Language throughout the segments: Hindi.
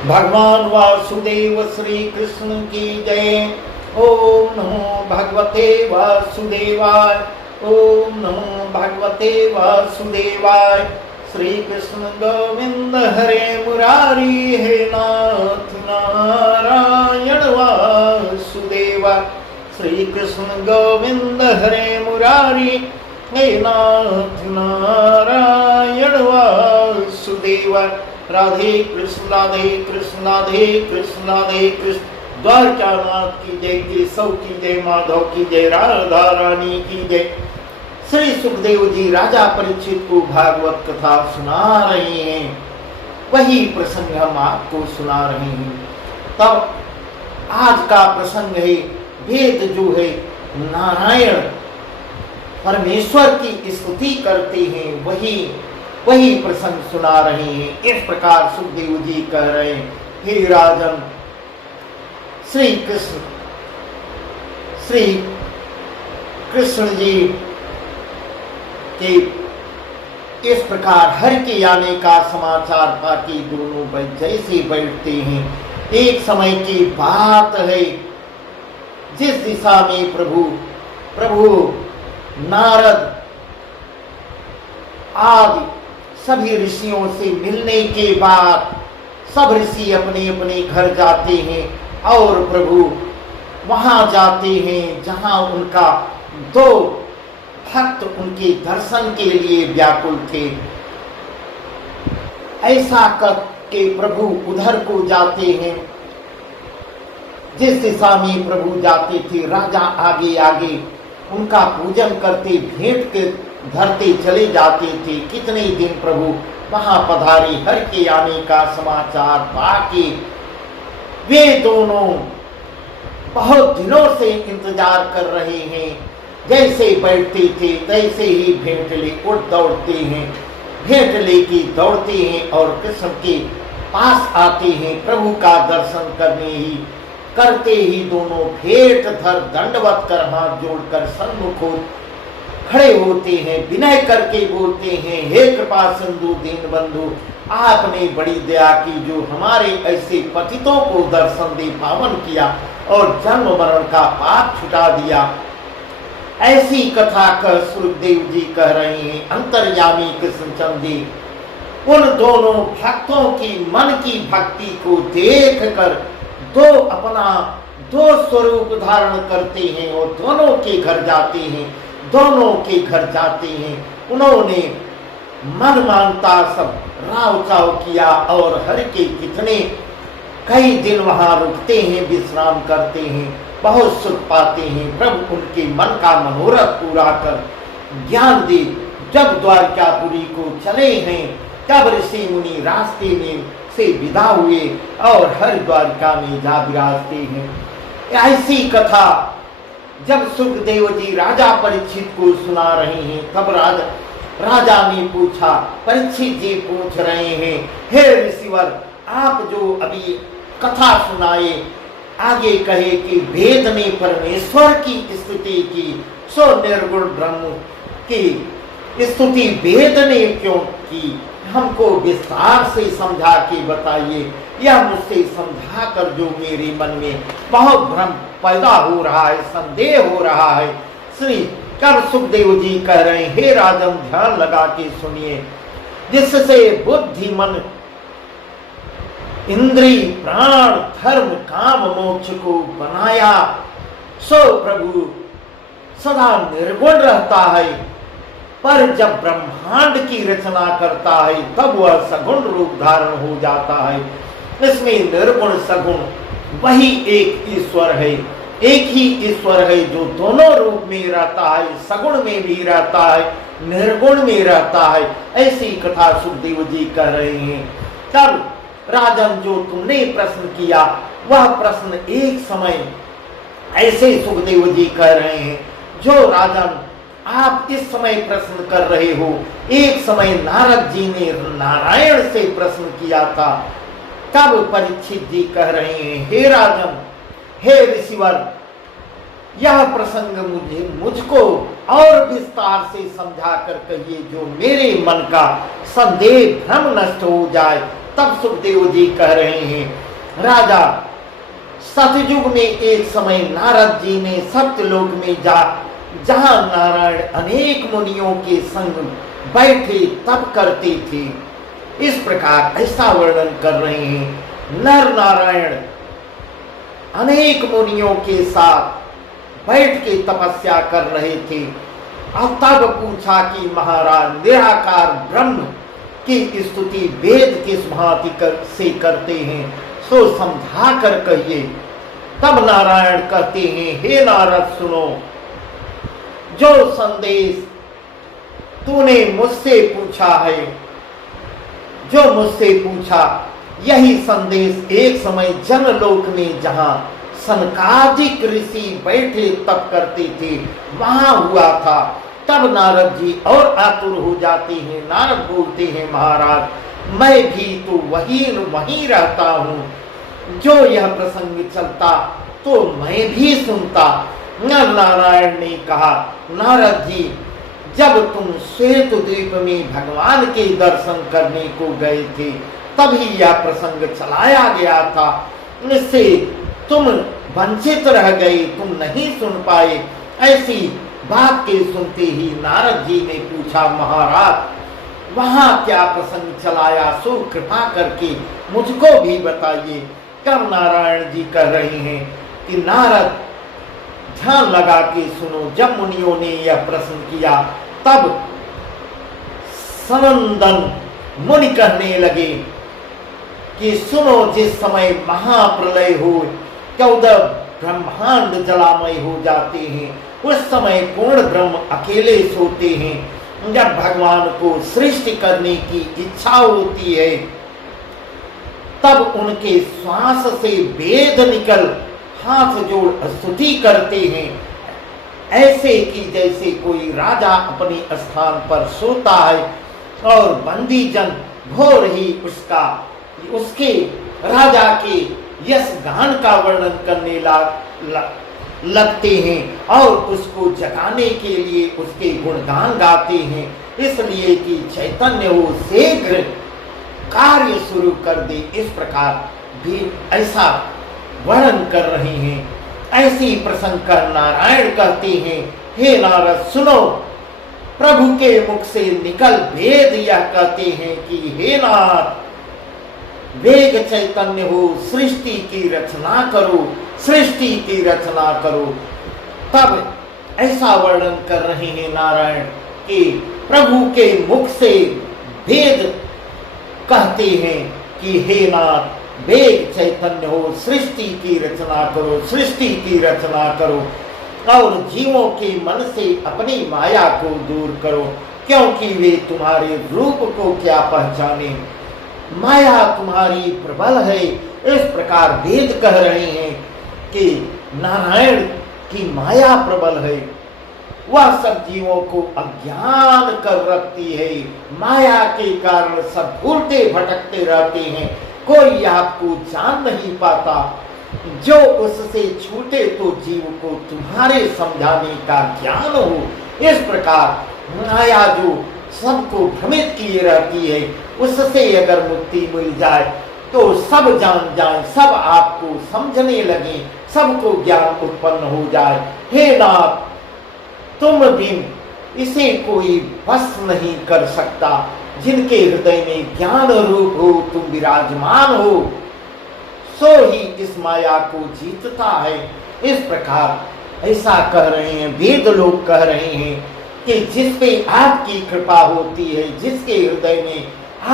भगवान वासुदेव श्री कृष्ण की जय। ओम नमो भगवते वासुदेवाय। ओम नमो भगवते वासुदेवाय। श्री कृष्ण गोविंद हरे मुरारी, हे नाथ नारायण वासुदेवाय। श्री कृष्ण गोविंद हरे मुरारी, हे नाथ नारायण वासुदेवाय। राधे कृष्ण राधे कृष्ण राधे कृष्ण राधे कृष्ण। द्वारकानाथ की जय, केशव की जय, माधव की जय, राधा रानी की जय। श्री सुखदेव जी राजा परीक्षित को भागवत कथा सुना रहे हैं, वही प्रसंग हम आपको सुना रहे हैं। तब आज का प्रसंग है, वेद जो है नारायण परमेश्वर की स्तुति करते हैं, वही प्रसंग सुना रहे हैं। इस प्रकार सुखदेव जी कह रहे हैं, हे राजन, श्री कृष्ण जी के इस प्रकार हर के आने का समाचार पाके दोनों पर जैसे बैठते हैं। एक समय की बात है, जिस दिशा में प्रभु नारद आदि सभी ऋषियों से मिलने के बाद सब ऋषि अपने अपने घर जाते हैं और प्रभु वहां जाते हैं जहां उनका दो भक्त उनके दर्शन के लिए व्याकुल थे। ऐसा करके प्रभु उधर को जाते हैं, जिस दिशा में प्रभु जाते थे राजा आगे आगे उनका पूजन करते, भेंट के धरते चले जाते थे। कितने दिन प्रभु वहां पधारे, हर के आने का समाचार पाके वे दोनों बहुत दिनों से इंतजार कर रहे हैं। जैसे बैठते थे तैसे ही भेंट ले उठ दौड़ते हैं, भेंट लेके दौड़ते हैं और कृष्ण के पास आते हैं। प्रभु का दर्शन करते ही दोनों भेंट धर दंडवत कर हाथ जोड़कर सन्मुख खड़े होते हैं, विनय करके बोलते हैं, हे कृपा सिंधु दीन बंधु, आपने बड़ी दया की जो हमारे ऐसे पतितों को दर्शन दे पावन किया और जन्म मरण का पाप छुटा दिया। ऐसी कथा कह सुखदेव जी कह रहे हैं, अंतर्यामी कृष्णचंद्र जी उन दोनों भक्तों की मन की भक्ति को देख कर दो स्वरूप धारण करते हैं और दोनों के घर जाते हैं। उन्होंने मन मानता सब राव चाव किया और हर के कई दिन वहां रुकते हैं, विश्राम करते हैं, बहुत सुख पाते हैं। प्रभु उनके मन का मनोरथ पूरा कर ज्ञान दे। जब द्वारकापुरी को चले हैं तब ऋषि मुनि रास्ते में से विदा हुए और हर द्वारका में जा विराजते हैं। ऐसी कथा जब सुखदेव जी राजा परीक्षित को सुना रहे हैं, तब राजा ने पूछा, परीक्षित जी पूछ रहे हैं, हे ऋषिवर, आप जो अभी कथा सुनाए, आगे कहे कि वेद ने परमेश्वर की स्तुति की, सो निर्गुण ब्रह्म की स्तुति वेद ने क्यों की, हमको विस्तार से समझा के बताइए। यह मुझसे समझा कर जो मेरे मन में बहुत भ्रम पैदा हो रहा है, संदेह हो रहा है। श्री कर सुखदेव जी कह रहे हैं, हे राजन, ध्यान लगा के सुनिए, जिससे बुद्धि मन इंद्रिय प्राण धर्म काम मोक्ष को बनाया, सो प्रभु सदा निर्गुण रहता है, पर जब ब्रह्मांड की रचना करता है तब वह सगुण रूप धारण हो जाता है। इसमें निर्गुण सगुण वही एक ईश्वर है, एक ही ईश्वर है जो दोनों रूप में रहता है, सगुण में भी रहता है, निर्गुण में रहता है। ऐसी कथा सुखदेव जी कह रहे हैं। तब राजन, जो तुमने प्रश्न किया वह प्रश्न एक समय ऐसे सुखदेव जी कह रहे हैं, जो राजन आप इस समय प्रश्न कर रहे हो, एक समय नारद जी ने नारायण से प्रश्न किया था। तब परीक्षित जी कह रहे हैं, हे राजन, हे ऋषिवर, यह प्रसंग मुझको और विस्तार से समझा कर कहिए, जो मेरे मन का संदेह भ्रम नष्ट हो जाए तब सुखदेव जी कह रहे हैं, राजा सतयुग में एक समय नारद जी ने सत्यलोक में जहां नारायण अनेक मुनियों के संग बैठे तप करते थे, इस प्रकार ऐसा वर्णन कर रहे हैं। नर नारायण अनेक मुनियों के साथ बैठ के तपस्या कर रहे थे। अब तब पूछा कि महाराज निराकार ब्रह्म की स्तुति वेद किस भांति से करते हैं, सो समझा कर कहिए। तब नारायण कहते हैं, हे नारद सुनो, जो संदेश तूने मुझसे पूछा है, जो मुझसे पूछा, यही संदेश एक समय जनलोक में जहां सनकादिक ऋषि बैठे तप करते थे वहां हुआ था। तब नारद जी और आतुर हो जाते हैं। नारद बोलते हैं, महाराज मैं भी तो वहीं रहता हूँ, जो यह प्रसंग चलता तो मैं भी सुनता। नर नारायण ने कहा, नारद जी जब तुम श्वेत द्वीप में भगवान के दर्शन करने को गए थे तभी यह प्रसंग चलाया गया था, इससे तुम वंचित रह गए, तुम नहीं सुन पाए। ऐसी बात के सुनते ही नारद जी ने पूछा, महाराज वहां क्या प्रसंग चलाया, सो कृपा करके मुझको भी बताइए। तब नारायण जी कह रहे हैं कि नारद ध्यान लगा के सुनो। जब मुनियों ने यह प्रश्न किया तब सनंदन मुनि कहने लगे कि सुनो, जिस समय महाप्रलय हो 14 ब्रह्मांड जलामय हो जाते हैं, उस समय पूर्ण ब्रह्म अकेले सोते हैं। जब भगवान को सृष्टि करने की इच्छा होती है तब उनके श्वास से वेद निकल हाथ जोड़ स्तुति करते हैं, ऐसे कि जैसे कोई राजा अपने स्थान पर सोता है और बंदी जन भोर ही उसके राजा के यश गान का वर्णन करने लगते हैं और उसको जगाने के लिए उसके गुणगान गाते हैं, इसलिए कि चैतन्य वो शीघ्र कार्य शुरू कर दे। इस प्रकार भी ऐसा वर्णन कर रहे हैं। ऐसी प्रसंग कर नारायण कहते हैं, हे नारद सुनो, प्रभु के मुख से निकल वेद यह कहते हैं कि हे नाथ वेग चैतन्य हो, सृष्टि की रचना करो, सृष्टि की रचना करो। तब ऐसा वर्णन कर रहे हैं नारायण कि प्रभु के मुख से वेद कहते हैं कि हे नाथ वेग चैतन्य हो, सृष्टि की रचना करो, सृष्टि की रचना करो और जीवों के मन से अपनी माया को दूर करो, क्योंकि वे तुम्हारे रूप को क्या पहचाने, माया तुम्हारी प्रबल है। इस प्रकार वेद कह रहे हैं कि नारायण की माया प्रबल है, वह सब जीवों को अज्ञान कर रखती है, माया के कारण सब भूलते भटकते रहते हैं, कोई आपको जान नहीं पाता। जो उससे छूटे तो जीव को तुम्हारे समझाने का ज्ञान हो। इस प्रकार माया जो सबको भ्रमित किए रहती है, उससे अगर मुक्ति मिल जाए तो सब जान जाए, सब आपको समझने लगे, सबको ज्ञान उत्पन्न हो जाए। हे नाथ तुम बिन इसे कोई बस नहीं कर सकता, जिनके हृदय में ज्ञान रूप हो तुम विराजमान हो, सो ही इस माया को जीतता है। इस प्रकार ऐसा कह रहे हैं, वेद लोग कह रहे हैं कि जिस पे आपकी कृपा होती है, जिसके हृदय में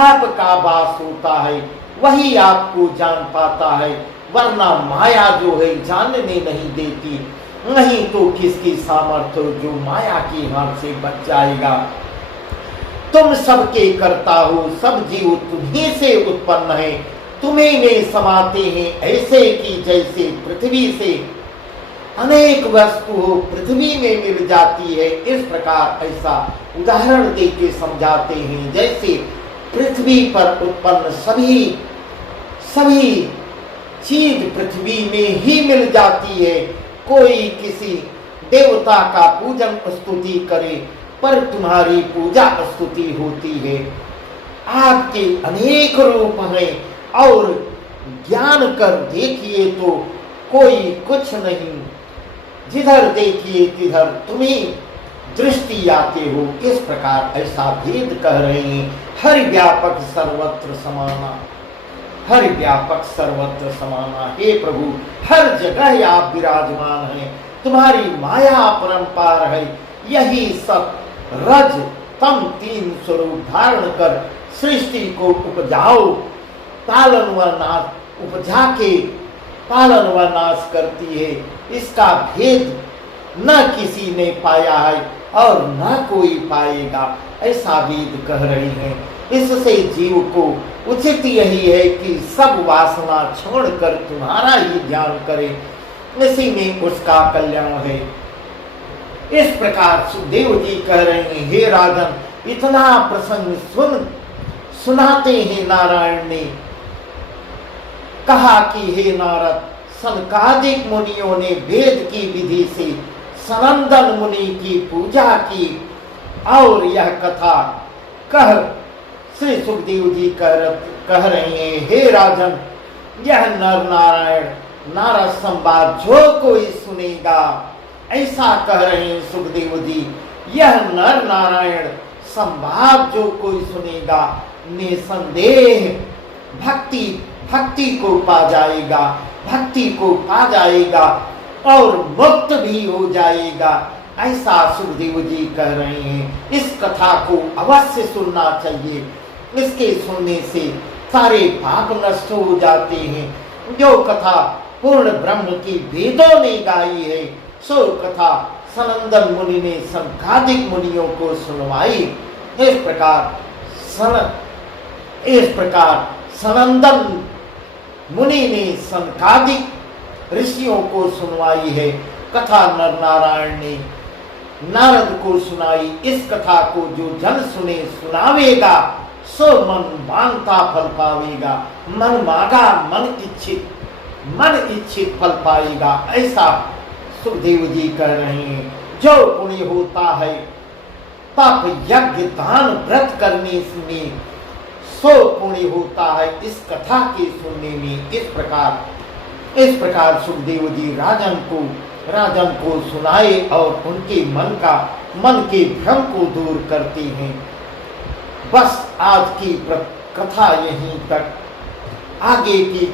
आपका वास होता है, वही आपको जान पाता है, वरना माया जो है जानने नहीं देती। नहीं तो किसकी सामर्थ्य जो माया की हाथ से बच जाएगा। तुम सबके करता हो, सब जीव तुम्ही से उत्पन्न है, तुम्ही में समाते हैं, ऐसे कि जैसे पृथ्वी से अनेक वस्तु हो पृथ्वी में मिल जाती है। इस प्रकार ऐसा उदाहरण दे के समझाते हैं, जैसे पृथ्वी पर उत्पन्न सभी चीज पृथ्वी में ही मिल जाती है। कोई किसी देवता का पूजन स्तुति करे पर तुम्हारी पूजा स्तुति होती है। आपके अनेक रूप हैं और ज्ञान कर देखिए तो कोई कुछ नहीं, जिधर देखिए तिधर तुम्ही दृष्टि आते हो। इस प्रकार ऐसा भेद कह रहे हैं। हरि व्यापक सर्वत्र समाना, हरि व्यापक सर्वत्र समाना। हे प्रभु, हर जगह आप विराजमान हैं, तुम्हारी माया परंपार है। यही सब रज तम तीन स्वरूप धारण कर सृष्टि को उपजाओ, पालन व नाश उपजा के पालन व नाश करती है। इसका भेद न किसी ने पाया है और न कोई पाएगा, ऐसा वेद कह रहे हैं। इससे जीव को उचित यही है कि सब वासना छोड़कर तुम्हारा ही ध्यान करे, इसी में उसका कल्याण है। इस प्रकार सुखदेव जी कह रहे हैं, हे राजन, इतना प्रसंग सुनाते हैं नारायण ने। कहा कि हे नारद, सनकादिक मुनियों ने वेद की विधि से सनंदन मुनि की पूजा की और यह कथा कह श्री सुखदेव जी कह रहे हैं, हे राजन, यह नर नारायण नारद संवाद जो कोई सुनेगा, ऐसा कह रहे हैं सुखदेव जी, यह नर नारायण संवाद जो कोई सुनेगा निसंदेह भक्ति को पा जाएगा, भक्ति को पा जाएगा और मुक्त भी हो जाएगा, ऐसा सुखदेव जी कह रहे हैं। इस कथा को अवश्य सुनना चाहिए। इसके सुनने से सारे पाप नष्ट हो जाते हैं। जो कथा पूर्ण ब्रह्म की वेदों ने गाई है, सो कथा सनंदन मुनि ने संकादिक मुनियों को सुनवाई। इस प्रकार सनंदन मुनि ने संकादिक ऋषियों को सुनवाई है। कथा नर नारायण ने नारद को सुनाई। इस कथा को जो जन सुने सुनावेगा, सो मन मांगता फल पावेगा, मन मांगा मन इच्छित फल पाएगा, ऐसा सुखदेव जी कह रहे हैं। जो पुण्य होता है तप यज्ञ दान व्रत करने में, सो पुण्य होता है इस कथा के सुनने में। इस प्रकार सुखदेव जी राजन को सुनाए और उनके मन के भ्रम को दूर करते हैं। बस आज की कथा यहीं तक। आगे की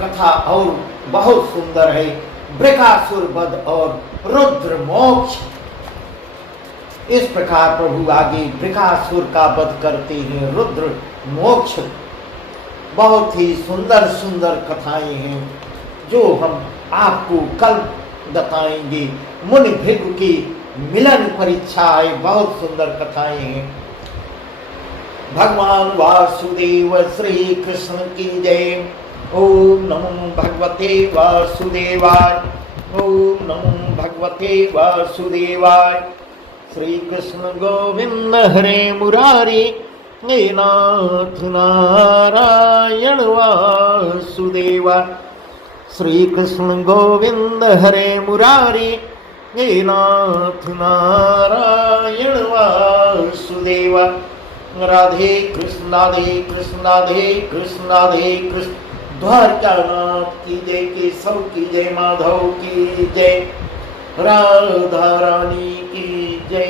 कथा और बहुत सुंदर है। वृकासुर वध और रुद्र मोक्ष। इस प्रकार प्रभु आगे वृकासुर का वध करते हैं, रुद्र मोक्ष। बहुत ही सुंदर सुंदर कथाएं हैं जो हम आपको कल बताएंगे। मुनि भृगु की मिलन परीक्षा है, बहुत सुंदर कथाएं हैं। भगवान वासुदेव श्री कृष्ण की जय। ओम नमो भगवते वासुदेवाय। ओम नमो भगवते वासुदेवाय। श्री कृष्ण गोविंद हरे मुरारी, हे नाथ नारायण वासुदेवा। श्री कृष्ण गोविंद हरे मुरारी, हे नाथ नारायण वासुदेवा। राधे कृष्ण राधे कृष्ण राधे कृष्ण राधे कृष्ण। द्वारकानाथ की जय, केशव की जय, माधव की जय, राधा रानी की जय।